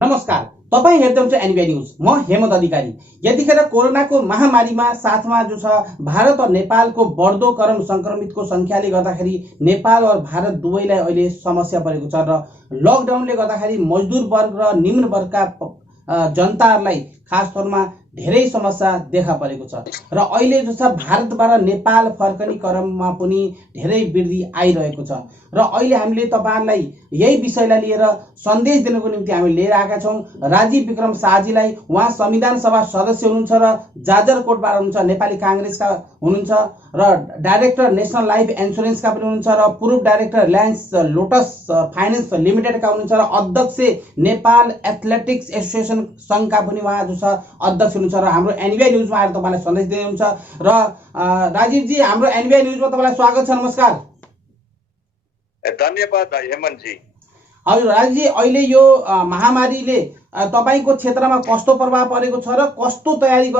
नमस्कार, तपाईं हेर्दै हुनुहुन्छ एनबीआई न्यूज। म हेमन्त अधिकारी। यतिखेर कोरोनाको महामारीमा साथमा जो छ भारत और नेपालको बढ्दो क्रम संक्रमितको संख्याले गर्दाखेरि नेपाल और भारत दुवैलाई अहिले समस्या परेको छ र लकडाउनले गर्दाखेरि मजदुर वर्ग र निम्न वर्गका जनताहरूलाई खास तौरमा धेरै समस्या देखा परेको छ र अहिले जो छ भारतबाट नेपाल फर्कने क्रममा पनि धेरै वृद्धि आइरहेको छ र अहिले हामीले तपाईहरुलाई यही विषयलाई लिएर सन्देश दिनको निम्ति हामी लिएर आएका छौं राजीव विक्रम शाहजीलाई। उहाँ संविधान सभा सदस्य हुनुहुन्छ र जाजरकोटबाट हुनुहुन्छ, नेपाली कांग्रेसका हुनुहुन्छ र डाइरेक्टर नेशनल लाइफ इन्स्योरेन्सका पनि हुनुहुन्छ र पूर्व डाइरेक्टर रिलायन्स लोटस फाइनान्स लिमिटेडका हुनुहुन्छ र अध्यक्ष नेपाल एथलेटिक्स एसोसिएसन संघका पनि उहाँ जो छ अध्यक्ष हुनुहुन्छ र हाम्रो एनबीआई न्यूजमा आएर तपाईलाई सन्देश दिनुहुन्छ र राजीव जी, हाम्रो एनबीआई न्यूजमा तपाईलाई स्वागत छ। नमस्कार। धन्यवाद हेमन्त जी। हजुर राजीव जी, अहिले यो महामारीले तपाईको क्षेत्रमा कस्तो प्रभाव परेको छ र कस्तो तयारी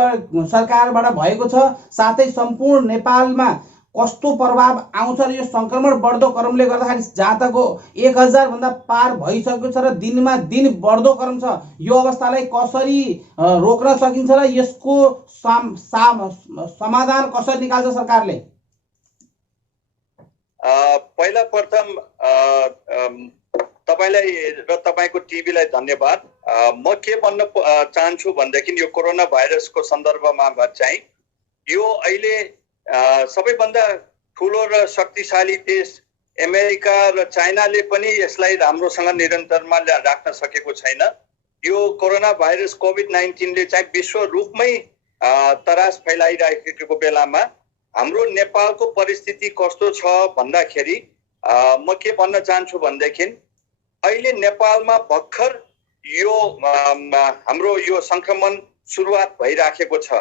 सरकारबाट भएको छ, साथै सम्पूर्ण नेपालमा कस्तो प्रभाव आउँछ र यो संक्रमण बढ्दो क्रमले गर्दाखेरि जहाँतको 1000 भन्दा पार भइसकेको छ र दिनमा दिन बढ्दो क्रम छ, यो अवस्थालाई कसरी रोक्न सकिन्छ र यसको समाधान कसरी निकाल्छ सरकारले? पहिला प्रथम तपाईलाई र तपाईको टिभीलाई धन्यवाद। म के भन्न चाहन्छु भन्दाखेरि यो कोरोना भाइरसको सन्दर्भमा चाहिँ यो अहिले सबैभन्दा ठुलो र शक्तिशाली देश अमेरिका र चाइनाले पनि यसलाई राम्रोसँग निरन्तरमा राख्न सकेको छैन। यो कोरोना भाइरस कोभिड-19 ले चाहिँ विश्व रूपमै तरास फैलाइरहेको बेलामा हाम्रो नेपालको परिस्थिति कस्तो छ भन्दाखेरि म के भन्न चाहन्छु भन्देखि अहिले नेपालमा भर्खर यो हाम्रो यो संक्रमण सुरुवात भइराखेको छ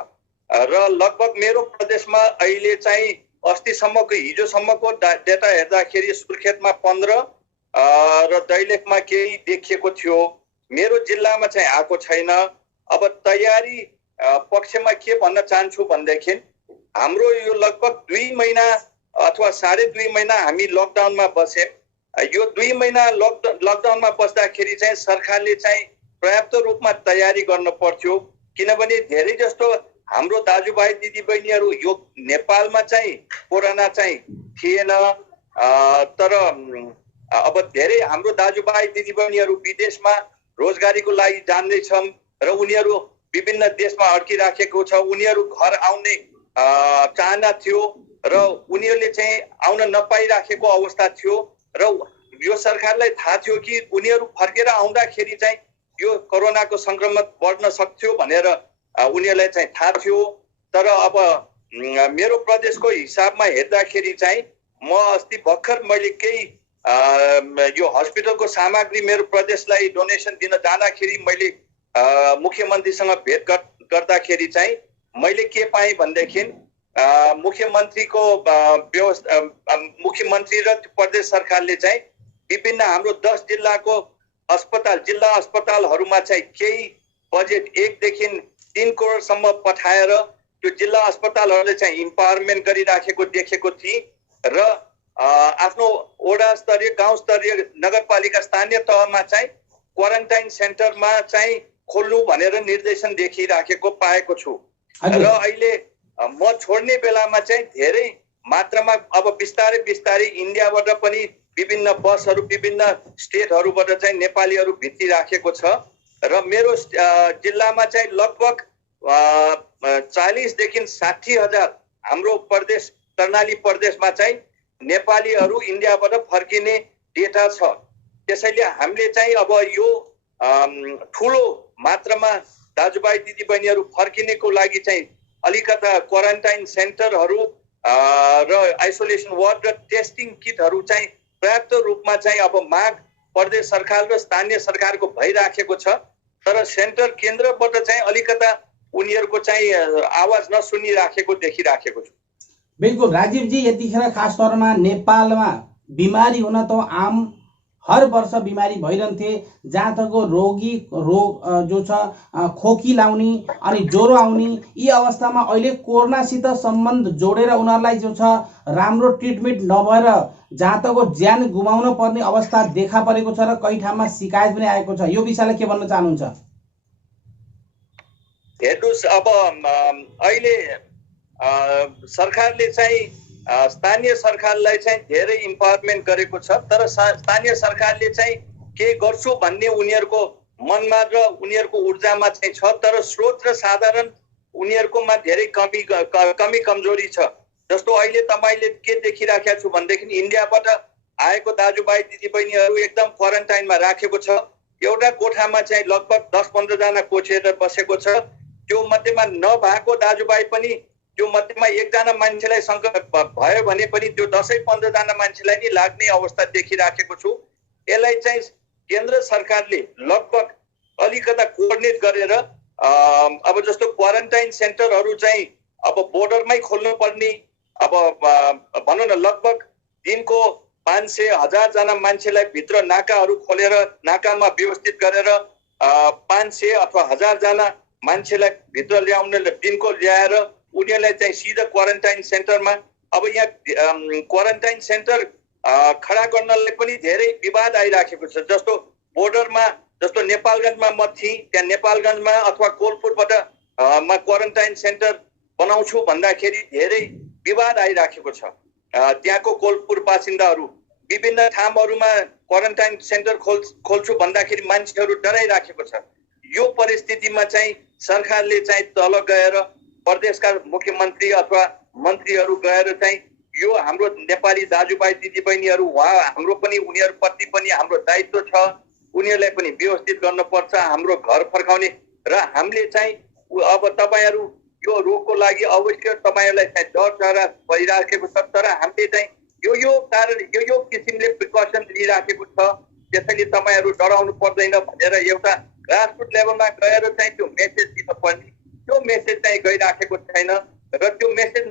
र लगभग मेरो प्रदेशमा अहिले चाहिँ अस्तिसम्मको हिजोसम्मको डेटा हेर्दाखेरि सुर्खेतमा 15 र दैलेखमा केही देखिएको थियो। मेरो जिल्लामा चाहिँ आएको छैन। अब तयारी पक्षमा के भन्न चाहन्छु भन्देखि हाम्रो यो लगभग 2 महिना अथवा 2.5 महिना हामी लकडाउनमा बसे। यो 2 महिना लकडाउनमा बस्दाखेरि चाहिँ सरकारले चाहिँ पर्याप्त रूपमा तयारी गर्न पर्थ्यो, किनभने धेरै जस्तो हाम्रो दाजुभाइ दिदीबहिनीहरू यो नेपालमा चाहिँ कोरोना चाहिँ थिएन, तर अब धेरै हाम्रो दाजुभाइ दिदीबहिनीहरू विदेशमा रोजगारीको लागि जाँदैछन् र उनीहरू विभिन्न देशमा अड्किराखेको छ। उनीहरू घर आउने चाहना थियो र उनीहरूले चाहिँ आउन नपाइराखेको अवस्था थियो र यो सरकारलाई थाहा थियो कि उनीहरू फर्केर आउँदाखेरि चाहिँ यो कोरोनाको संक्रमण बढ्न सक्थ्यो भनेर उनीहरूलाई चाहिँ थाहा थियो। तर अब मेरो प्रदेशको हिसाबमा हेर्दाखेरि चाहिँ म अस्ति भर्खर मैले केही यो हस्पिटलको सामग्री मेरो प्रदेशलाई डोनेसन दिन जाँदाखेरि मैले मुख्यमन्त्रीसँग भेट गर्दाखेरि चाहिँ मैले के पाएँ भन्देखि मुख्यमन्त्रीको व्यवस्था मुख्यमन्त्री र प्रदेश सरकारले चाहिँ विभिन्न हाम्रो 10 जिल्लाको अस्पताल जिल्ला अस्पतालहरूमा चाहिँ केही बजेट 1 देखि 3 करोडसम्म पठाएर त्यो जिल्ला अस्पतालहरूले चाहिँ इम्पावरमेन्ट गरिराखेको देखेको थिए र आफ्नो वडा स्तरीय गाउँ स्तरीय नगरपालिका स्थानीय तहमा चाहिँ क्वारेन्टाइन सेन्टरमा चाहिँ खोल्नु भनेर निर्देशन देखिराखेको पाएको छु। र अहिले म छोड्ने बेलामा चाहिँ धेरै मात्रामा अब बिस्तारै इन्डियाबाट पनि विभिन्न बसहरू विभिन्न स्टेटहरूबाट चाहिँ नेपालीहरू भित्रिराखेको छ र मेरो जिल्लामा चाहिँ लगभग 40 देखि 60 हजार हाम्रो प्रदेश कर्णाली प्रदेशमा चाहिँ नेपालीहरू इन्डियाबाट फर्किने डेटा छ। त्यसैले हामीले चाहिँ अब यो ठुलो मात्रामा दाजुभाइ दिदीबहिनीहरू फर्किनेको लागि चाहिँ अलिकता क्वारेन्टाइन सेन्टरहरू र आइसोलेसन वार्ड र टेस्टिङ किटहरू चाहिँ पर्याप्त रूपमा चाहिँ अब माग प्रदेश सरकार र स्थानीय सरकारको भइराखेको छ, तर सेन्टर केन्द्रबाट चाहिँ अलिकता उनीहरूको चाहिँ आवाज नसुनिराखेको देखिराखेको छु। बिल्कुल राजीव जी, यतिखेर खास तौरमा नेपालमा बिमारी हुन त आम हर वर्ष बिमारी भइरहन्थे, जहाँ तकको रोग जो छ खोकी लाउने अनि ज्वरो आउने, यी अवस्थामा अहिले कोरोनासित सम्बन्ध जोडेर उनीहरूलाई जो छ राम्रो ट्रिटमेन्ट नभएर जहाँ तकको ज्यान गुमाउन पर्ने अवस्था देखा परेको छ र कहीँ ठाउँमा शिकायत पनि आएको छ। यो विषयलाई के भन्न चाहनुहुन्छ? हेर्नुहोस्, अब अहिले सरकारले चाहिँ स्थानीय सरकारलाई चाहिँ धेरै इम्पावरमेन्ट गरेको छ, तर स्थानीय सरकारले चाहिँ के गर्छु भन्ने उनीहरूको मनमा र उनीहरूको ऊर्जामा चाहिँ छ, तर स्रोत र साधारण उनीहरूकोमा धेरै कमी कमजोरी छ। जस्तो अहिले तपाईँले के देखिराखेको छु भनेदेखि इन्डियाबाट आएको दाजुभाइ दिदीबहिनीहरू एकदम क्वारेन्टाइनमा राखेको छ। एउटा कोठामा चाहिँ लगभग 10-15 जना कोचेर बसेको छ। त्यो मध्येमा नभएको दाजुभाइ पनि, त्यो मध्येमा एकजना मान्छेलाई संक्रमण भयो भने पनि त्यो 10-15 जना मान्छेलाई नि लाग्ने अवस्था देखिराखेको छु। यसलाई चाहिँ केन्द्र सरकारले लगभग अलिकता कोअर्डिनेट गरेर अब जस्तो क्वारेन्टाइन सेन्टरहरू चाहिँ अब बोर्डरमै खोल्नु पर्ने, अब भनौँ न लगभग दिनको 500-1000 जना मान्छेलाई भित्र नाकाहरू खोलेर नाकामा व्यवस्थित गरेर 500 अथवा 1000 जना मान्छेलाई भित्र ल्याउने दिनको ल्याएर उनीहरूलाई चाहिँ सिधा क्वारेन्टाइन सेन्टरमा, अब यहाँ क्वारेन्टाइन सेन्टर खडा गर्नलाई पनि धेरै विवाद आइराखेको छ। जस्तो बोर्डरमा, जस्तो नेपालगञ्जमा म थिएँ, त्यहाँ नेपालगञ्जमा अथवा कोलपुरबाट क्वारेन्टाइन सेन्टर बनाउँछु भन्दाखेरि धेरै विवाद आइराखेको छ। त्यहाँको कोलपुर बासिन्दाहरू विभिन्न ठाउँहरूमा क्वारेन्टाइन सेन्टर खोल्छु भन्दाखेरि मान्छेहरू डराइराखेको छ। यो परिस्थितिमा चाहिँ सरकारले चाहिँ तल गएर प्रदेशका मुख्यमन्त्री अथवा मन्त्रीहरू गएर चाहिँ यो हाम्रो नेपाली दाजुभाइ दिदीबहिनीहरू हाम्रो पनि उनीहरूप्रति पनि हाम्रो दायित्व छ, उनीहरूलाई पनि व्यवस्थित गर्नुपर्छ, हाम्रो घर फर्काउने, र हामीले चाहिँ अब तपाईँहरू यो रोगको लागि अवश्य तपाईँहरूलाई चाहिँ डर डरा भइराखेको छ, तर हामीले चाहिँ यो किसिमले प्रिकसन लिइराखेको छ। त्यसैले तपाईँहरू डराउनु पर्दैन भनेर एउटा ग्रासरुट लेभलमा गएर चाहिँ त्यो मेसेज दिन पर्ने, त्यो मेसेज चाहिँ गइराखेको छैन। र त्यो मेसेज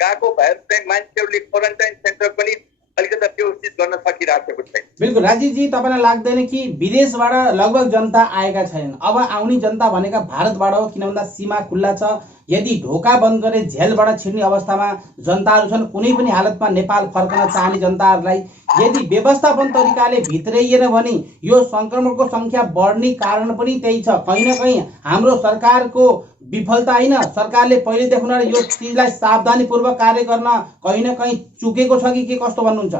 गएको भएर चाहिँ मान्छेहरूले क्वारेन्टाइन सेन्टर पनि अलिकति व्यवस्थित गर्न सकिराखेको छैन। बिल्कुल राजीवजी, तपाईँलाई लाग्दैन कि विदेशबाट लगभग जनता आएका छैनन्, अब आउने जनता भनेका भारतबाट हो, किन भन्दा सीमा खुल्ला छ। यदि ढोका बन्द गरे झेलबाट छिर्ने अवस्थामा जनताहरू छन्, कुनै पनि हालतमा नेपाल फर्कन चाहने जनताहरूलाई यदि व्यवस्थापन तरिकाले भित्र्याइएन भने यो संक्रमणको संख्या बढ्ने कारण पनि त्यही छ। कहीँ न कहीँ हाम्रो सरकारको विफलता होइन, सरकारले पहिलेदेखि नै यो चिजलाई सावधानीपूर्वक कार्य गर्न कहीँ न कहीँ चुकेको छ कि के, कस्तो भन्नुहुन्छ?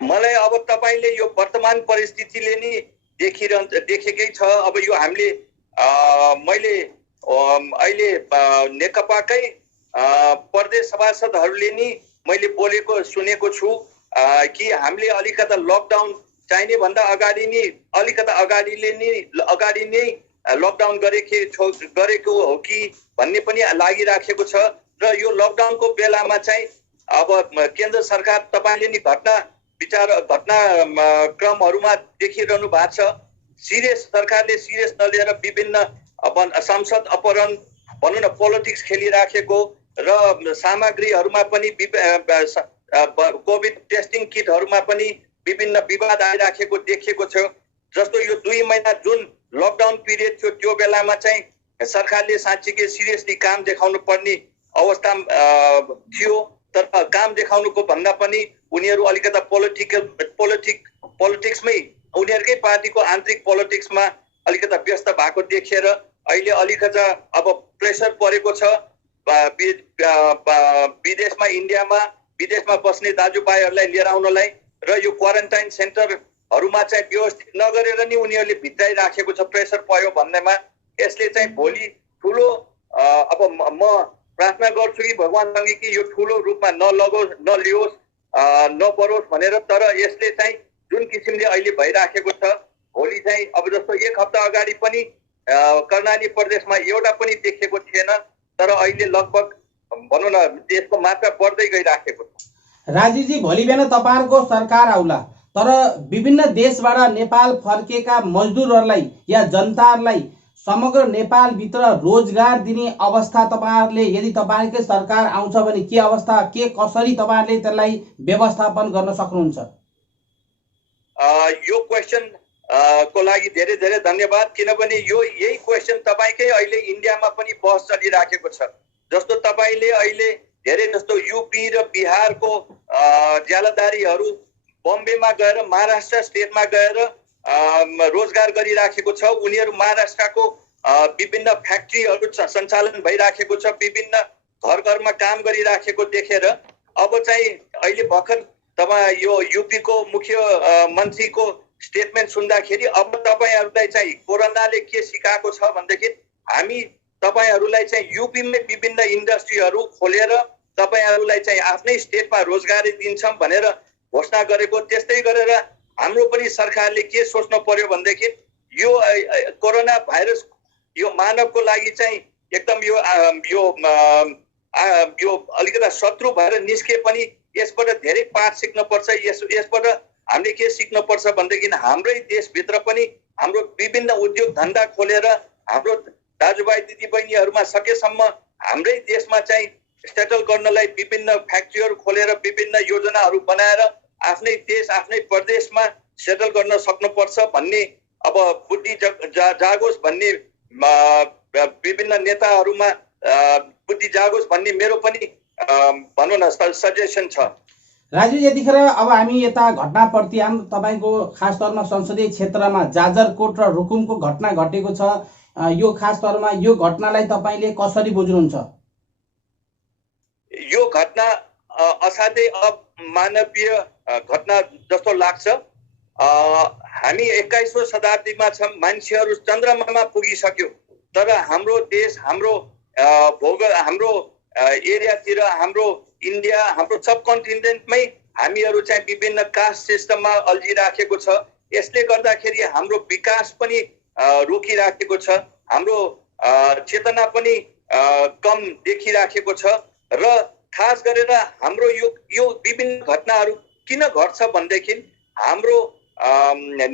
मलाई अब तपाईँले यो वर्तमान परिस्थितिले नि देखेकै छ। अब यो हामीले मैले अहिले नेकपाकै प्रदेश सभासदहरूले नि मैले बोलेको सुनेको छु कि हामीले अलिकता लकडाउन चाहिने भन्दा अगाडि नै लकडाउन गरेको हो कि भन्ने पनि लागिराखेको छ। र यो लकडाउनको बेलामा चाहिँ अब केन्द्र सरकार, तपाईँले नि घटनाक्रमहरूमा देखिरहनु भएको छ, सरकारले सिरियस नलिएर विभिन्न संसद अपहरण भनौँ न पोलिटिक्स खेलिराखेको र सामग्रीहरूमा पनि कोभिड टेस्टिङ किटहरूमा पनि विभिन्न विवाद आइराखेको देखेको छ। जस्तो यो 2 महिना जुन लकडाउन पिरियड थियो त्यो बेलामा चाहिँ सरकारले साँच्चीकै सिरियसली काम देखाउनु पर्ने अवस्था थियो, तर काम देखाउनुको भन्दा पनि उनीहरू अलिकता पोलिटिक्समै उनीहरूकै पार्टीको आन्तरिक पोलिटिक्समा अलिकता व्यस्त भएको देखेर अहिले अलिकता अब प्रेसर परेको छ विदेशमा, विदेशमा बस्ने दाजुभाइहरूलाई लिएर आउनलाई, र यो क्वारेन्टाइन सेन्टरहरूमा चाहिँ व्यवस्थित नगरेर नि उनीहरूले भित्राइराखेको छ प्रेसर पर्यो भन्नेमा। यसले चाहिँ भोलि ठुलो अब म प्रार्थना गर्छु कि भगवानसँग कि यो ठुलो रूपमा नलियोस् नबढोस् भनेर, तर यसले चाहिँ जुन किसिमले अहिले भइराखेको छ भोलि चाहिँ अब जस्तो 1 हप्ता अगाडि पनि कर्णाली प्रदेशमा एउटा पनि देखेको थिएन, तर अहिले लगभग भनौँ न देशको मात्रा बढ्दै गइराखेको छ। राजीवजी, भोलि बिहान तपाईँहरूको सरकार आउला, तर विभिन्न देशबाट नेपाल फर्केका मजदुरहरूलाई या जनताहरूलाई समग्र नेपालभित्र रोजगार दिने अवस्था तपाईँहरूले, यदि तपाईँकै सरकार आउँछ भने के अवस्था, के कसरी तपाईँहरूले त्यसलाई व्यवस्थापन गर्न सक्नुहुन्छ? यो क्वेसन को लागि धेरै धेरै धन्यवाद, किनभने यही क्वेसन तपाईँकै अहिले इन्डियामा पनि बहस चलिराखेको छ। जस्तो तपाईँले अहिले धेरै जस्तो युपी र बिहारको ज्यालादारीहरू बम्बेमा गएर महाराष्ट्र स्टेटमा गएर रोजगार गरिराखेको छ। उनीहरू महाराष्ट्रको विभिन्न फ्याक्ट्रीहरू सञ्चालन भइराखेको छ, विभिन्न घर घरमा काम गरिराखेको देखेर अब चाहिँ अहिले भर्खर तपाईँ यो युपीको मुख्य मन्त्रीको स्टेटमेन्ट सुन्दाखेरि अब तपाईँहरूलाई चाहिँ कोरोनाले के सिकाएको छ भनेदेखि हामी तपाईँहरूलाई चाहिँ युपीमै विभिन्न इन्डस्ट्रीहरू खोलेर तपाईँहरूलाई चाहिँ आफ्नै स्टेटमा रोजगारी दिन्छौँ भनेर घोषणा गरेको। त्यस्तै गरेर हाम्रो पनि सरकारले के सोच्नु पर्यो भनेदेखि यो कोरोना भाइरस यो मानवको लागि चाहिँ एकदम यो अलिकति शत्रु भएर निस्के पनि यसबाट धेरै पाठ सिक्नुपर्छ। यसबाट हामीले के सिक्नुपर्छ भनेदेखि हाम्रै देशभित्र पनि हाम्रो विभिन्न उद्योग धन्दा खोलेर हाम्रो दाजुभाइ दिदीबहिनीहरूमा सकेसम्म हाम्रै देशमा चाहिँ सेटल गर्नलाई विभिन्न फ्याक्ट्रीहरू खोलेर विभिन्न योजनाहरू बनाएर आफ्नै देश आफ्नै प्रदेशमा सेटल गर्न सक्नुपर्छ भन्ने अब बुद्धि जागोस् भन्ने विभिन्न नेताहरूमा बुद्धि जागोस् भन्ने मेरो पनि भनौँ न सजेसन छ। राजु, यतिखेर अब हामी यता घटनाप्रति तपाईँको खास तौरमा संसदीय क्षेत्रमा जाजरकोट र रुकुमको घटना घटेको छ। यो खास तौरमा यो घटनालाई तपाईँले कसरी बुझ्नुहुन्छ? यो घटना असाध्यै अमानवीय घटना जस्तो लाग्छ। हामी 21औं शताब्दीमा छौँ, मान्छेहरू चन्द्रमामा पुगिसक्यो, तर हाम्रो देश हाम्रो हाम्रो एरियातिर हाम्रो इन्डिया हाम्रो सब कन्टिनेन्टमै हामीहरू चाहिँ विभिन्न कास्ट सिस्टममा अल्झिराखेको छ। यसले गर्दाखेरि हाम्रो विकास पनि रोकिराखेको छ, हाम्रो चेतना पनि कम देखिराखेको छ र खास गरेर हाम्रो यो विभिन्न घटनाहरू किन घट्छ भनेदेखि हाम्रो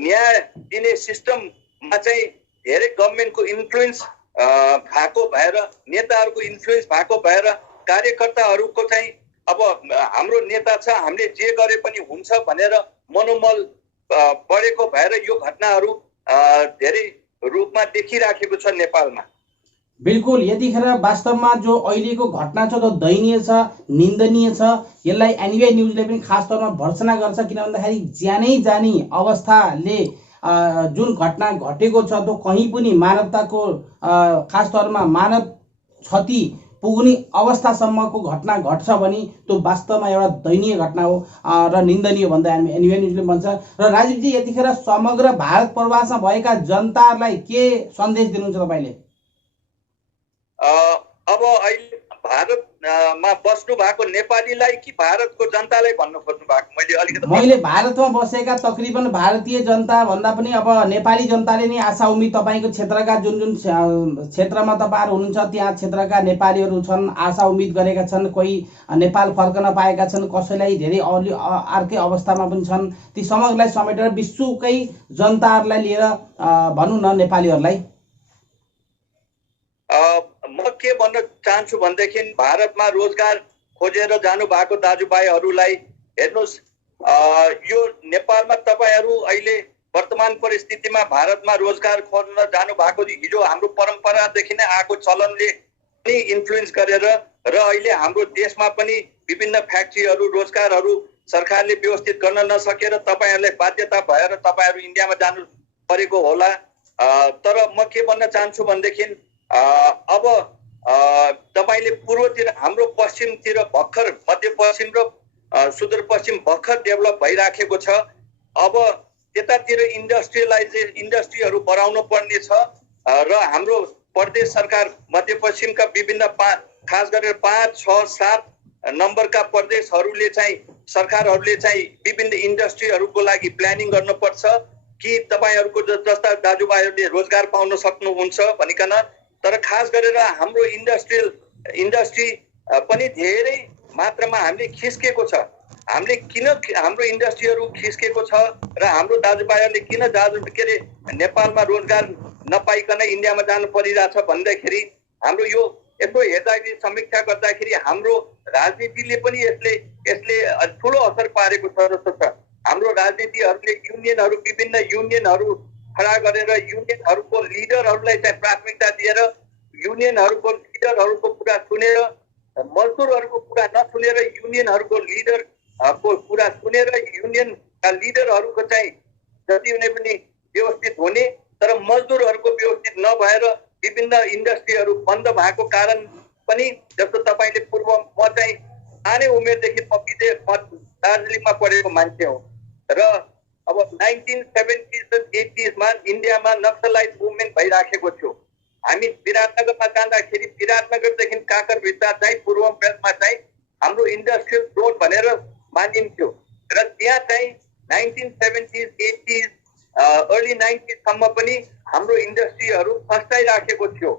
न्याय दिने सिस्टममा चाहिँ धेरै गभर्मेन्टको इन्फ्लुएन्स भएको भएर, नेताहरूको इन्फ्लुएन्स भएको भएर कार्यकर्ताहरूको चाहिँ अब हाम्रो नेता छ हामीले जे गरे पनि हुन्छ भनेर मनोबल बढेको भएर यो घटनाहरू धेरै रूपमा देखिराखेको छ नेपालमा। बिल्कुल, यतिखेर वास्तवमा जो अहिलेको घटना छ त्यो दयनीय छ, निन्दनीय छ। यसलाई एनबिआई न्युजले पनि खास तौरमा भर्सना गर्छ, किन भन्दाखेरि ज्यानै जाने अवस्थाले जुन घटना घटेको छ त्यो कहीँ पनि मानवताको खास तौरमा मानव क्षति पुग्ने अवस्थासम्मको घटना घट्छ भने त्यो वास्तवमा एउटा दयनीय घटना हो र निन्दनीय भन्दा एनबिआई न्युजले भन्छ। र राजीवजी, यतिखेर समग्र भारत प्रवासमा भएका जनताहरूलाई के सन्देश दिनुहुन्छ तपाईँले? अब अहिले भारतमा बस्नु भएको नेपालीलाई कि भारतको जनतालाई भन्न खोज्नु भएको? मैले भारतमा बसेका तकरिबन भारतीय जनता भन्दा पनि अब नेपाली जनताले नै आशा उम्मिद, तपाईँको क्षेत्रका जुन जुन क्षेत्रमा तपाईँहरू हुनुहुन्छ त्यहाँ क्षेत्रका नेपालीहरू छन्, आशा उम्मिद गरेका छन्, कोही नेपाल फर्कन पाएका छन्, कसैलाई धेरै अर्कै अवस्थामा पनि छन्। ती समग्रलाई समेटेर विश्वकै जनताहरूलाई लिएर भनौँ न नेपालीहरूलाई म के भन्न चाहन्छु भनेदेखि भारतमा रोजगार खोजेर जानु भएको दाजुभाइहरूलाई हेर्नुहोस्, यो नेपालमा तपाईँहरू अहिले वर्तमान परिस्थितिमा भारतमा रोजगार खोज्न जानु भएको हिजो हाम्रो परम्परादेखि नै आएको चलनले पनि इन्फ्लुएन्स गरेर र अहिले हाम्रो देशमा पनि विभिन्न फ्याक्ट्रीहरू रोजगारहरू सरकारले व्यवस्थित गर्न नसकेर तपाईँहरूलाई बाध्यता भएर तपाईँहरू इन्डियामा जानु परेको होला। तर म के भन्न चाहन्छु भनेदेखि अब तपाईँले पूर्वतिर हाम्रो पश्चिमतिर भर्खर मध्यपश्चिम र सुदूरपश्चिम भर्खर डेभलप भइराखेको छ। अब त्यतातिर इन्डस्ट्रीहरू बढाउनु पर्ने छ र हाम्रो प्रदेश सरकार मध्यपश्चिमका विभिन्न खास गरेर 5, 6, 7 नम्बरका प्रदेशहरूले चाहिँ सरकारहरूले चाहिँ विभिन्न इन्डस्ट्रीहरूको लागि प्लानिङ गर्नुपर्छ कि तपाईँहरूको जस्ता दाजुभाइहरूले रोजगार पाउन सक्नुहुन्छ भनिकन। तर खास गरेर हाम्रो इन्डस्ट्री पनि धेरै मात्रामा हामीले खिस्केको छ। हामीले किन हाम्रो इन्डस्ट्रीहरू खिस्केको छ र हाम्रो दाजुभाइहरूले किन नेपालमा रोजगार नपाइकन इन्डियामा जानु परिरहेछ भन्दाखेरि हाम्रो यो यसो हेर्दाखेरि समीक्षा गर्दाखेरि हाम्रो राजनीतिले पनि यसले ठुलो असर पारेको छ जस्तो छ। हाम्रो राजनीतिहरूले युनियनहरू विभिन्न युनियनहरू खडा गरेर युनियनहरूको लिडरहरूलाई चाहिँ प्राथमिकता दिएर युनियनहरूको लिडरहरूको कुरा सुनेर मजदुरहरूको कुरा नसुनेर युनियनहरूको लिडर को कुरा सुनेर युनियनका लिडरहरूको चाहिँ जति पनि व्यवस्थित हुने, तर मजदुरहरूको व्यवस्थित नभएर विभिन्न इन्डस्ट्रीहरू बन्द भएको कारण पनि, जस्तो तपाईँले पूर्व म चाहिँ सानै उमेरदेखि म दार्जिलिङमा पढेको मान्छे हो र अब 1970s र 80s मा इन्डियामा नक्सलाइट मुभमेन्ट भइराखेको थियो। हामी विराटनगरमा जाँदाखेरि विराटनगरदेखि काकरभित्र चाहिँ पूर्व बेल्टमा चाहिँ हाम्रो इन्डस्ट्रियल जोन भनेर मानिन्थ्यो र त्यहाँ चाहिँ 1970s, 80s, अर्ली 90s सम्म पनि हाम्रो इन्डस्ट्रीहरू फस्टाइराखेको थियो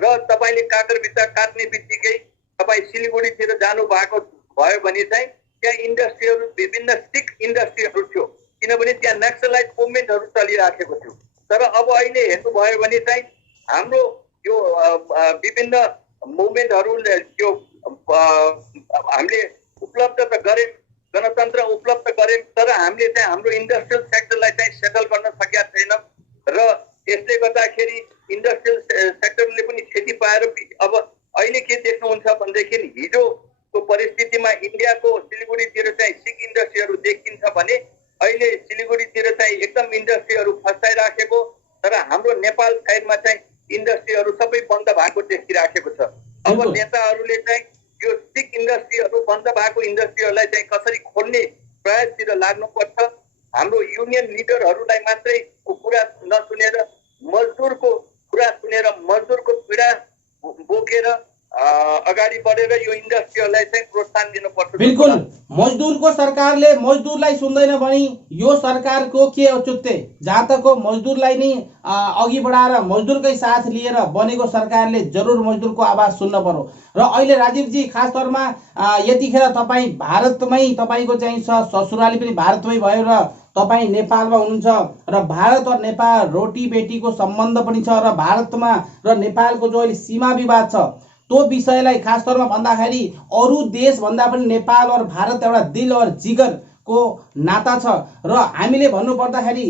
र तपाईँले काकरभित्र काट्ने बित्तिकै तपाईँ सिलिगुडीतिर जानु भएको भयो भने चाहिँ त्यहाँ इन्डस्ट्रीहरू विभिन्न सिख इन्डस्ट्रीहरू थियो, किनभने त्यहाँ नक्सलाइट मुभमेन्टहरू चलिराखेको थियो। तर अब अहिले हेर्नुभयो भने चाहिँ हाम्रो यो विभिन्न मुभमेन्टहरूले यो हामीले उपलब्ध त गऱ्यौँ, गणतन्त्र उपलब्ध गऱ्यौँ, तर हामीले चाहिँ हाम्रो इन्डस्ट्रियल सेक्टरलाई चाहिँ सेटल गर्न सकेका छैनौँ र यसले गर्दाखेरि इन्डस्ट्रियल सेक्टरले पनि क्षति पाएर अब अहिले के देख्नुहुन्छ भनेदेखि हिजोको परिस्थितिमा इन्डियाको सिलिगुडीतिर चाहिँ सिक इन्डस्ट्रीहरू देखिन्छ भने अहिले सिलिगुडीतिर चाहिँ एकदम इन्डस्ट्रीहरू फस्टाइराखेको, तर हाम्रो नेपाल साइडमा चाहिँ इन्डस्ट्रीहरू सबै बन्द भएको देखिराखेको छ। अब नेताहरूले चाहिँ यो सिक इन्डस्ट्रीहरू बन्द भएको इन्डस्ट्रीहरूलाई चाहिँ कसरी खोल्ने प्रयासतिर लाग्नुपर्छ। हाम्रो युनियन लिडरहरूलाई मात्रै कुरा नसुनेर मजदुरको कुरा सुनेर मजदुरको पीडा बोकेर अगाडि बढेर यो इन्डस्ट्रीहरूलाई चाहिँ प्रोत्साहन दिनुपर्छ। बिल्कुल, मजदुरको सरकारले मजदुरलाई सुन्दैन भने यो सरकारको के औचित्य? जहाँ तक हो मजदुरलाई नै अघि बढाएर मजदुरकै साथ लिएर बनेको सरकारले जरुर मजदुरको आवाज सुन्न पर्यो। र अहिले राजीवजी खास तौरमा यतिखेर तपाईँ भारतमै तपाईँको चाहिँ ससुराली पनि भारतमै भयो र तपाईँ नेपालमा हुनुहुन्छ र भारत र नेपाल रोटी बेटीको सम्बन्ध पनि छ र भारतमा र नेपालको जो अहिले सीमा विवाद छ त्यो विषयलाई खास तौरमा भन्दाखेरि अरू देश भन्दा पनि नेपाल और भारत एउटा दिल और जिगरको नाता छ र हामीले भन्नुपर्दाखेरि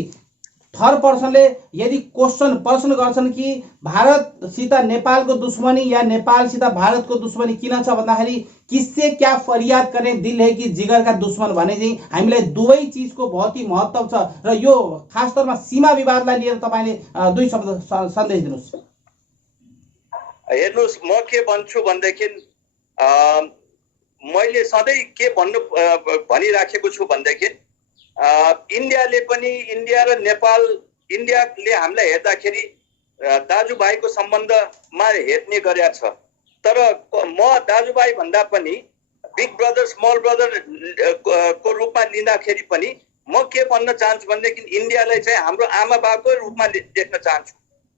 थर्ड पर्सनले यदि प्रश्न गर्छन् कि भारतसित नेपालको दुश्मनी या नेपालसित भारतको दुश्मनी किन छ भन्दाखेरि किससे क्या फरियाद गर्ने दिल है कि जिगर का दुश्मन भने चाहिँ हामीलाई दुवै चिजको बहुत ही महत्त्व छ र यो खास तौरमा सीमा विवादलाई लिएर तपाईले दुई शब्द सन्देश दिनुस्। हेर्नुस्, म के भन्छु भनेदेखि मैले सधैँ के भनिराखेको छु भनेदेखि इन्डियाले पनि इन्डिया र नेपाल इन्डियाले हामीलाई हेर्दाखेरि दाजुभाइको सम्बन्धमा हेर्ने गरेका छ, तर म दाजुभाइ भन्दा पनि बिग ब्रदर स्मल ब्रदर को रूपमा लिँदाखेरि पनि म के भन्न चाहन्छु भनेदेखि इन्डियालाई चाहिँ हाम्रो आमा बाबुको रूपमा देख्न चाहन्छु।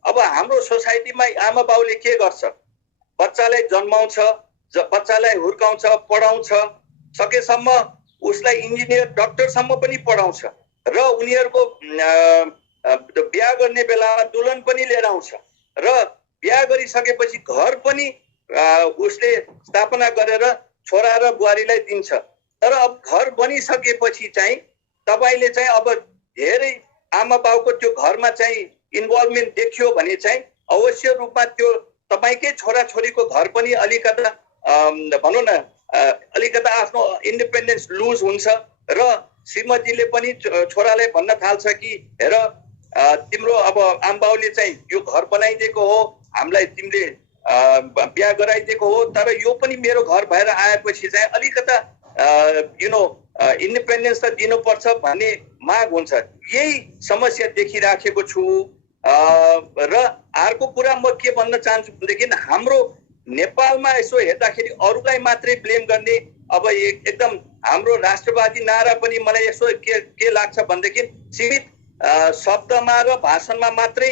अब हाम्रो सोसाइटीमा आमा बाउले के गर्छ? बच्चालाई जन्माउँछ, बच्चालाई हुर्काउँछ, पढाउँछ, सकेसम्म उसलाई इन्जिनियर डाक्टरसम्म पनि पढाउँछ र उनीहरूको बिहा गर्ने बेलामा दुल्हन पनि लिएर आउँछ र बिहा गरिसकेपछि घर पनि उसले स्थापना गरेर छोरा र बुहारीलाई दिन्छ। तर अब घर बनिसकेपछि चाहिँ तपाईँले चाहिँ अब धेरै आमा बाउको त्यो घरमा चाहिँ इन्भल्भमेन्ट देखियो भने चाहिँ अवश्य रूपमा त्यो तपाईँकै छोराछोरीको घर पनि अलिकता भनौँ न अलिकता आफ्नो इन्डिपेन्डेन्स लुज हुन्छ र श्रीमतीले पनि छोरालाई भन्न थाल्छ कि हेर तिम्रो अब आमाबाउले चाहिँ यो घर बनाइदिएको हो, हामीलाई तिमीले बिहा गराइदिएको हो, तर यो पनि मेरो घर भएर आएपछि चाहिँ अलिकता इन्डिपेन्डेन्स त दिनुपर्छ भन्ने माग हुन्छ। यही समस्या देखिराखेको छु र अर्को कुरा म के भन्न चाहन्छु भनेदेखि हाम्रो नेपालमा यसो हेर्दाखेरि अरूलाई मात्रै ब्लेम गर्ने, अब एकदम हाम्रो राष्ट्रवादी नारा पनि मलाई यसो के लाग्छ भनेदेखि सीमित शब्दमा र भाषणमा मात्रै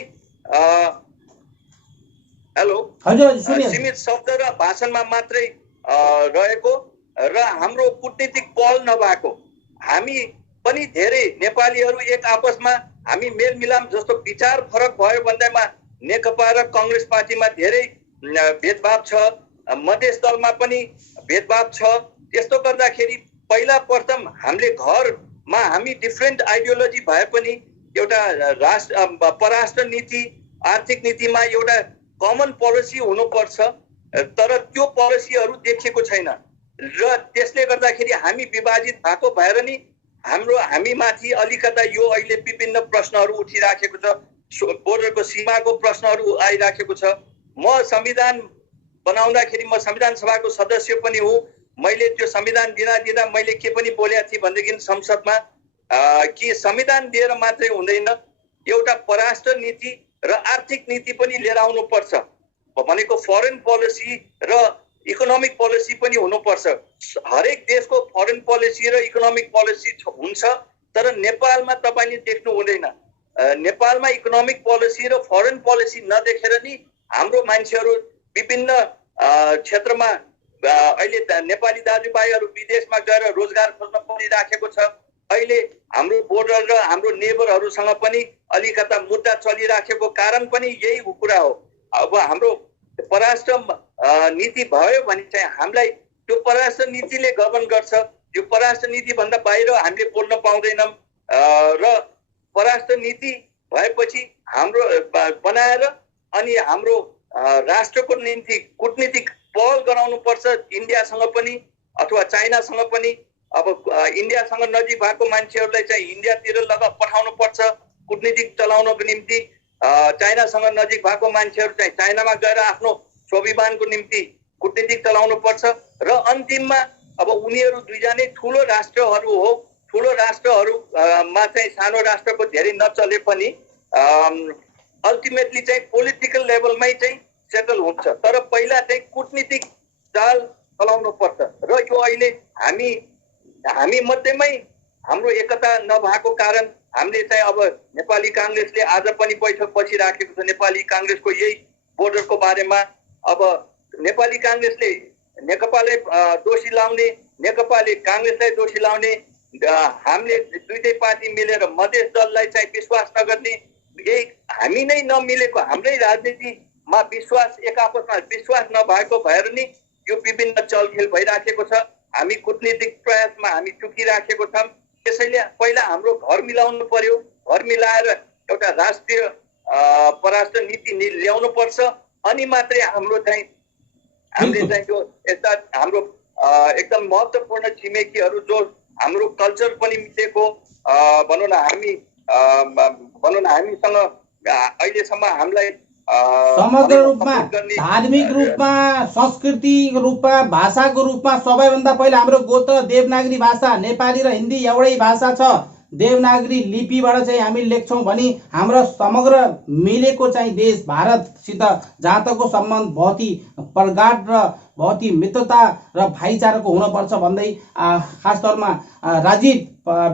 सीमित शब्द र भाषणमा मात्रै रहेको र हाम्रो कूटनीतिक पहल नभएको। हामी पनि धेरै नेपालीहरू एक आपसमा हामी मेलमिलाप जस्तो विचार फरक भयो भन्दैमा नेकपा र कांग्रेस पार्टीमा धेरै भेदभाव छ, मधेस दलमा पनि भेदभाव छ। त्यस्तो गर्दाखेरि पहिला प्रथम हामीले घरमा हामी डिफ्रेन्ट आइडियोलोजी भए पनि एउटा परराष्ट्र नीति आर्थिक नीतिमा एउटा कमन पोलिसी हुनुपर्छ तर त्यो पोलिसीहरू देखिएको छैन र त्यसले गर्दाखेरि हामी विभाजित भएको भएर नि हामी माथि अलिकता यो अहिले विभिन्न प्रश्नहरू उठिराखेको छ। बोर्डरको सीमाको प्रश्नहरू आइराखेको छ। म संविधान बनाउँदाखेरि म संविधान सभाको सदस्य पनि हुँ। मैले त्यो संविधान दिँदा मैले के पनि बोलेको थिएँ भनेदेखि संसदमा कि संविधान दिएर मात्रै हुँदैन, एउटा परराष्ट्र नीति र आर्थिक नीति पनि लिएर आउनुपर्छ भनेको फरेन पोलिसी र इकोनोमिक पोलिसी पनि हुनुपर्छ। हरेक देशको फरेन पोलिसी र इकोनोमिक पोलिसी हुन्छ, तर नेपालमा तपाईले देख्नु हुँदैन। नेपालमा इकोनोमिक पोलिसी र फरेन पोलिसी नदेखेर नि हाम्रो मान्छेहरू विभिन्न क्षेत्रमा अहिले नेपाली दाजुभाइहरू विदेशमा गएर रोजगार खोज्न परिराखेको छ। अहिले हाम्रो बोर्डर र हाम्रो नेबरहरूसँग पनि अलिकता मुद्दा चलिराखेको कारण पनि यही कुरा हो। अब हाम्रो परराष्ट्र नीति भयो भने चाहिँ हामीलाई त्यो परराष्ट्र नीतिले गभर्न गर्छ। यो परराष्ट्र नीति भन्दा बाहिर हामीले बोल्न पाउँदैनौँ र परराष्ट्र नीति भएपछि हाम्रो बनाएर अनि हाम्रो राष्ट्रको निम्ति कूटनीतिक पहल गराउनु पर्छ, इन्डियासँग पनि अथवा चाइनासँग पनि। अब इन्डियासँग नजिक भएको मान्छेहरूलाई चाहिँ इन्डियातिर पठाउनु पर्छ कूटनीतिक चलाउनको निम्ति। चाइनासँग नजिक भएको मान्छेहरू चाहिँ चाइनामा गएर आफ्नो स्वाभिमानको निम्ति कूटनीतिक चलाउनु पर्छ र अन्तिममा अब उनीहरू दुईजनै ठुलो राष्ट्रहरू हो। ठुलो राष्ट्रहरूमा चाहिँ सानो राष्ट्रको धेरै नचले पनि अल्टिमेटली चाहिँ पोलिटिकल लेभलमै चाहिँ सेटल हुन्छ। तर पहिला चाहिँ कूटनीतिक चाल चलाउनु पर्छ र यो अहिले हामी मध्येमै हाम्रो एकता नभएको कारण हामीले चाहिँ अब नेपाली काङ्ग्रेसले आज पनि बैठक बसिराखेको छ नेपाली काङ्ग्रेसको यही बोर्डरको बारेमा। अब नेपाली काङ्ग्रेसले नेकपालाई दोषी लाउने, नेकपाले काङ्ग्रेसलाई दोषी लाउने, हामीले दुईटै पार्टी मिलेर मधेस दललाई चाहिँ विश्वास नगर्ने, यही हामी नै नमिलेको, हाम्रै राजनीतिमा विश्वास एक आपसमा विश्वास नभएको भएर नि यो विभिन्न चलखेल भइराखेको छ। हामी कूटनीतिक प्रयासमा हामी चुकिराखेको छौँ। त्यसैले पहिला हाम्रो घर मिलाउनु पर्यो। घर मिलाएर एउटा राष्ट्रिय परराष्ट्र नीति ल्याउनु पर्छ अनि मात्रै हामीले चाहिँ यो यस्ता हाम्रो एकदम महत्त्वपूर्ण छिमेकीहरू जो हाम्रो कल्चर पनि मिलेको भनौँ न हामीसँग अहिलेसम्म हामीलाई समग्र रूपमा धार्मिक रूपमा सांस्कृतिक रूपमा भाषाको रूपमा सबैभन्दा पहिला हाम्रो गोत्र देवनागरी भाषा, नेपाली र हिन्दी एउटै भाषा छ। देवनागरी लिपिबाट चाहिँ हामी लेख्छौँ भने हाम्रो समग्र मिलेको चाहिँ देश भारतसित जहाँ तकको सम्बन्ध बहुत ही प्रगाढ र बहुत ही मित्रता र भाइचाराको हुनुपर्छ भन्दै खास तौरमा राजीव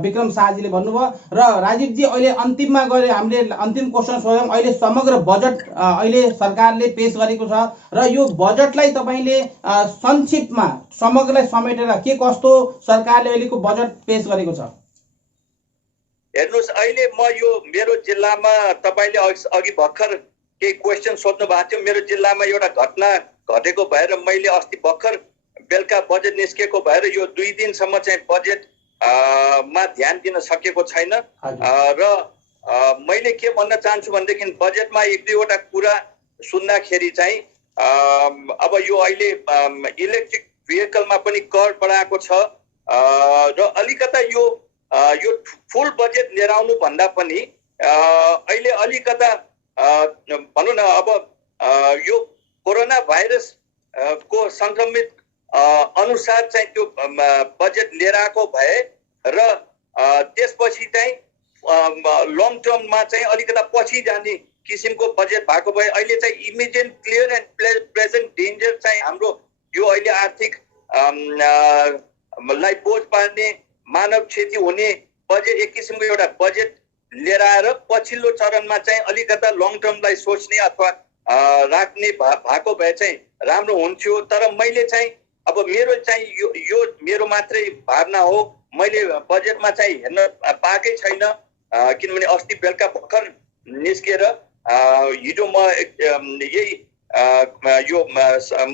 विक्रम शाहजीले भन्नुभयो। र राजीवजी अहिले अन्तिममा गएर हामीले अन्तिम क्वेसन सोध्यौँ। अहिले समग्र बजेट अहिले सरकारले पेश गरेको छ र यो बजेटलाई तपाईँले संक्षिप्तमा समग्रलाई समेटेर के कस्तो सरकारले अहिलेको बजेट पेश गरेको छ? हेर्नुहोस्, अहिले म यो मेरो जिल्लामा तपाईँले अघि भर्खर केही क्वेसन सोध्नु भएको थियो। मेरो जिल्लामा एउटा घटना घटेको भएर मैले अस्ति भर्खर बेलुका बजेट निस्केको भएर यो 2 दिनसम्म चाहिँ बजेट मा ध्यान दिन सकेको छैन र मैले के भन्न चाहन्छु भनेदेखि बजेटमा एक दुईवटा कुरा सुन्दाखेरि चाहिँ अब यो अहिले इलेक्ट्रिक भेहिकलमा पनि कर बढाएको छ र अलिकता यो फुल बजेट लिएर आउनु भन्दा पनि अहिले अलिकता भनौँ न अब यो कोरोना भाइरस को संक्रमित अनुसार चाहिँ त्यो बजेट लिएर आएको भए र त्यसपछि चाहिँ लङ टर्ममा चाहिँ अलिकता पछि जाने किसिमको बजेट भएको भए अहिले चाहिँ immediate clear and present danger चाहिँ हाम्रो यो अहिले आर्थिक लाई बोझ पार्ने मानव क्षति हुने बजेट एक किसिमको एउटा बजेट लिएर आएर पछिल्लो चरणमा चाहिँ अलिकता लङ टर्मलाई सोच्ने अथवा राख्ने भएको भए चाहिँ राम्रो हुन्थ्यो। तर मैले चाहिँ अब मेरो चाहिँ यो मेरो मात्रै भावना हो। मैले बजेटमा चाहिँ हेर्न पाएकै छैन किनभने अस्ति बेलुका भर्खर निस्केर हिजो म यही यो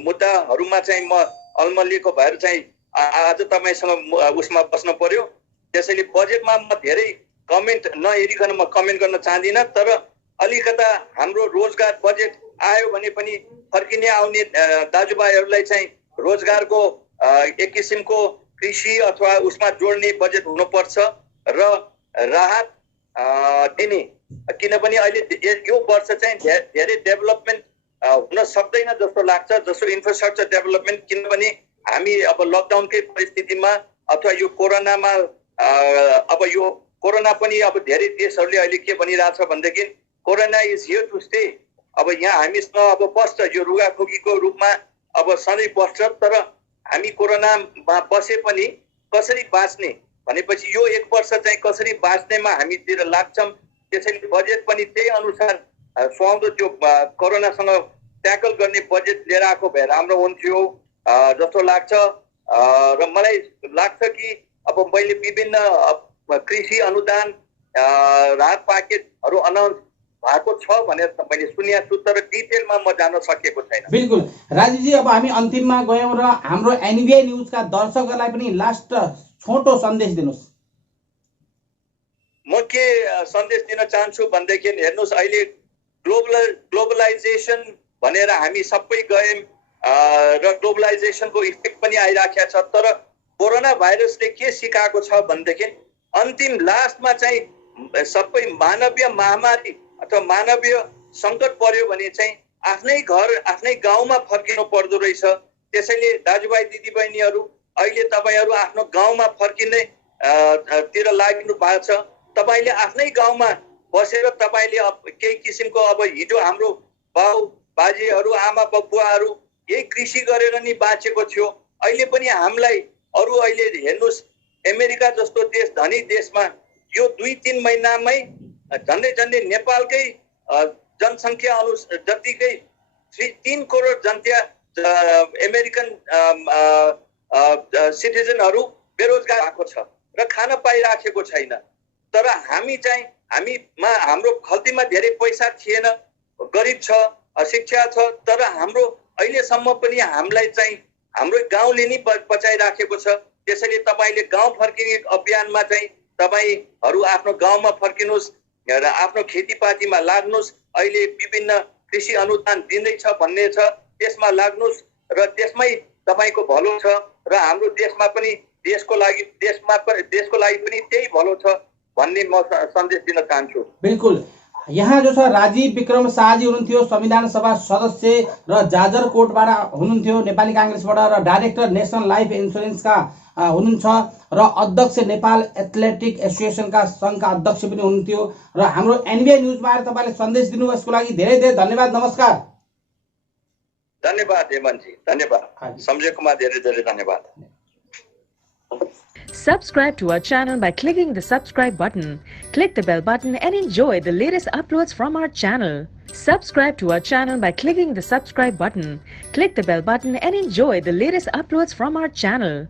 मुद्दाहरूमा चाहिँ म अलमल्लिएको भएर चाहिँ आज तपाईसँग उसमा बस्न पर्यो। त्यसैले बजेटमा म धेरै कमेन्ट नहेरिकन म कमेन्ट गर्न चाहदिनँ। तर अलिकता हाम्रो रोजगार बजेट आयो भने पनि फर्किने आउने दाजुभाइहरूलाई चाहिँ रोजगारको एक किसिमको कृषि अथवा उसमा जोड्ने बजेट हुनुपर्छ र राहत दिने, किनभने अहिले यो वर्ष चाहिँ धेरै डेभलपमेन्ट हुन सक्दैन जस्तो लाग्छ, जस्तो इन्फ्रास्ट्रक्चर डेभलपमेन्ट, किनभने हामी अब लकडाउनकै परिस्थितिमा अथवा यो कोरोनामा अब यो कोरोना पनि अब धेरै देशहरूले अहिले के भनिरहेछ भनेदेखि corona is here to stay. अब यहाँ हामीसँग अब बस्छ, यो रुगाखोकीको रूपमा अब सधैँ बस्छ, तर हामी कोरोनामा बसे पनि कसरी बाँच्ने भनेपछि यो एक वर्ष चाहिँ कसरी बाँच्नेमा हामीतिर लाग्छौँ। त्यसैले बजेट पनि त्यही अनुसार सुहाउँदो त्यो कोरोनासँग ट्याकल गर्ने बजेट लिएर आएको भए राम्रो हुन्थ्यो जस्तो लाग्छ। र मलाई लाग्छ कि अब मैले विभिन्न कृषि अनुदान राहत प्याकेजहरू अनाउन्स भएको छ भनेर मैले सुनेको छु, तर डिटेलमा म जान्न सकेको छैन। बिल्कुल राजीवजी, अब हामी अन्तिममा गयौँ र हाम्रो एनबिआई न्युजका दर्शकहरूलाई पनि लास्ट छोटो सन्देश दिनुहोस्। म के सन्देश दिन चाहन्छु भनेदेखि हेर्नुहोस्, अहिले ग्लोबलाइजेसन भनेर हामी सबै गयौँ र ग्लोबलाइजेसनको इफेक्ट पनि आइराखेको छ, तर कोरोना भाइरसले के सिकाएको छ भनेदेखि अन्तिम लास्टमा चाहिँ सबै मानवीय महामारी अथवा मानवीय सङ्कट पर्यो भने चाहिँ आफ्नै घर आफ्नै गाउँमा फर्किनु पर्दो रहेछ। त्यसैले दाजुभाइ दिदीबहिनीहरू, अहिले तपाईँहरू आफ्नो गाउँमा फर्किने तिर लाग्नु भएको छ। तपाईँले आफ्नै गाउँमा बसेर तपाईँले केही किसिमको अब हिजो हाम्रो बाउ बाजेहरू आमा बुवाहरू यही कृषि गरेर नि बाँचेको थियो। अहिले पनि हामीलाई अरू अहिले हेर्नुहोस्, अमेरिका जस्तो देश धनी देशमा यो 2-3 महिनामै झन्डै नेपालकै जनसङ्ख्या जतिकै 3 करोड जनता अमेरिकन सिटिजनहरू बेरोजगार भएको छ र खान पाइराखेको छैन। तर हामी चाहिँ हाम्रो खल्तीमा धेरै पैसा थिएन, गरिब छ, अशिक्षा छ, तर हाम्रो अहिलेसम्म पनि हामीलाई चाहिँ हाम्रो गाउँले नै बचाइराखेको छ। त्यसैले तपाईँले गाउँ फर्किने अभियानमा चाहिँ तपाईँहरू आफ्नो गाउँमा फर्किनुहोस् र आफ्नो खेतीपातीमा लाग्नुहोस्। अहिले विभिन्न कृषि अनुदान दिँदैछ भन्ने छ, त्यसमा लाग्नुहोस् र त्यसमै तपाईँको भलो छ र हाम्रो देशमा पनि देशको लागि पनि त्यही भलो छ भन्ने म सन्देश दिन चाहन्छु। बिल्कुल, यहाँ जो छ राजीव विक्रम शाहजी हुनुहुन्थ्यो, संविधान सभा सदस्य र जाजरकोटबाट हुनुहुन्थ्यो नेपाली काङ्ग्रेसबाट, र डाइरेक्टर नेसनल लाइफ इन्सुरेन्सका हुनुहुन्छ र अध्यक्ष नेपाल एथलेटिक एसोसिएसनका सङ्घका अध्यक्ष पनि हुनुहुन्थ्यो र हाम्रो एनबिआई न्युजमा आएर तपाईँले सन्देश दिनुभयो, यसको लागि धेरै धेरै धन्यवाद। नमस्कार। धन्यवाद हेमन्तजी, धन्यवाद। सम्झेकोमा धेरै धेरै धन्यवाद। Subscribe to our channel by clicking the subscribe button. Click the bell button and enjoy the latest uploads from our channel. Subscribe to our channel by clicking the subscribe button. Click the bell button and enjoy the latest uploads from our channel.